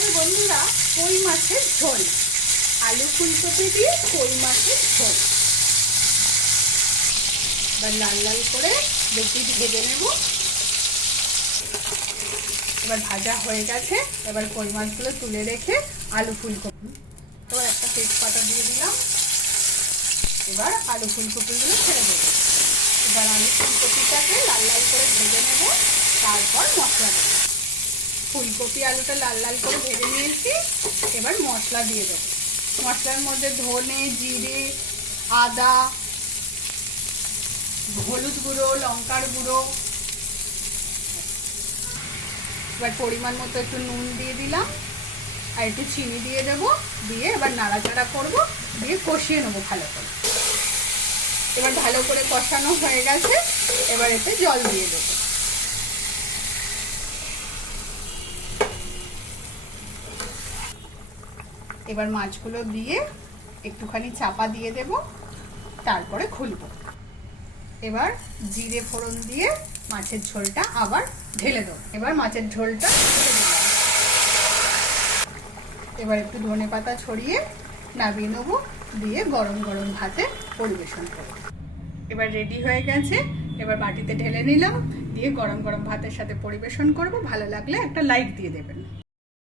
হবে বন্ধুরা কই মাছের ঝোল, আলু ফুলকপি দিয়ে কই মাছের ঝোল। এবার লাল লাল করে বেশি ভেজে নেব। এবার ভাজা হয়ে গেছে, এবার কই মাছগুলো তুলে রেখে আলু ফুলকপি, এবার একটা তেজপাতা দিয়ে দিলাম। এবার আলু ফুলকপিগুলো ছেড়ে দেবো। এবার আলু ফুলকপিটাকে লাল লাল করে ভেজে নেব, তারপর মশলা দেবো। ফুলকপি আলুটা লাল লাল করে ভেজে নিয়েছি, এবার মশলা দিয়ে দেবো। মশলার মধ্যে ধনে, জিরে, আদা, হলুদ গুঁড়ো, লঙ্কার গুঁড়ো, এবার পরিমাণ মতো একটু নুন দিয়ে দিলাম আর একটু চিনি দিয়ে দেবো। দিয়ে এবার নাড়াচাড়া করব, দিয়ে কষিয়ে নেবো ভালো করে। এবার ভালো করে কষানো হয়ে গেছে, এবার এতে জল দিয়ে দেবো। এবার মাছগুলো দিয়ে একটুখানি চাপা দিয়ে দেব, তারপরে খুলবো। এবার জিরে ফোড়ন দিয়ে মাছের ঝোলটা আবার ঢেলে দেবো। এবার মাছের ঝোলটা ঢেলে দিলাম। এবার একটু ধনেপাতা ছড়িয়ে নামিয়ে নেবো, দিয়ে গরম গরম ভাতে পরিবেশন করব। এবার রেডি হয়ে গেছে, এবার বাটিতে ঢেলে নিলাম, দিয়ে গরম গরম ভাতের সাথে পরিবেশন করব। ভালো লাগলে একটা লাইক দিয়ে দেবেন।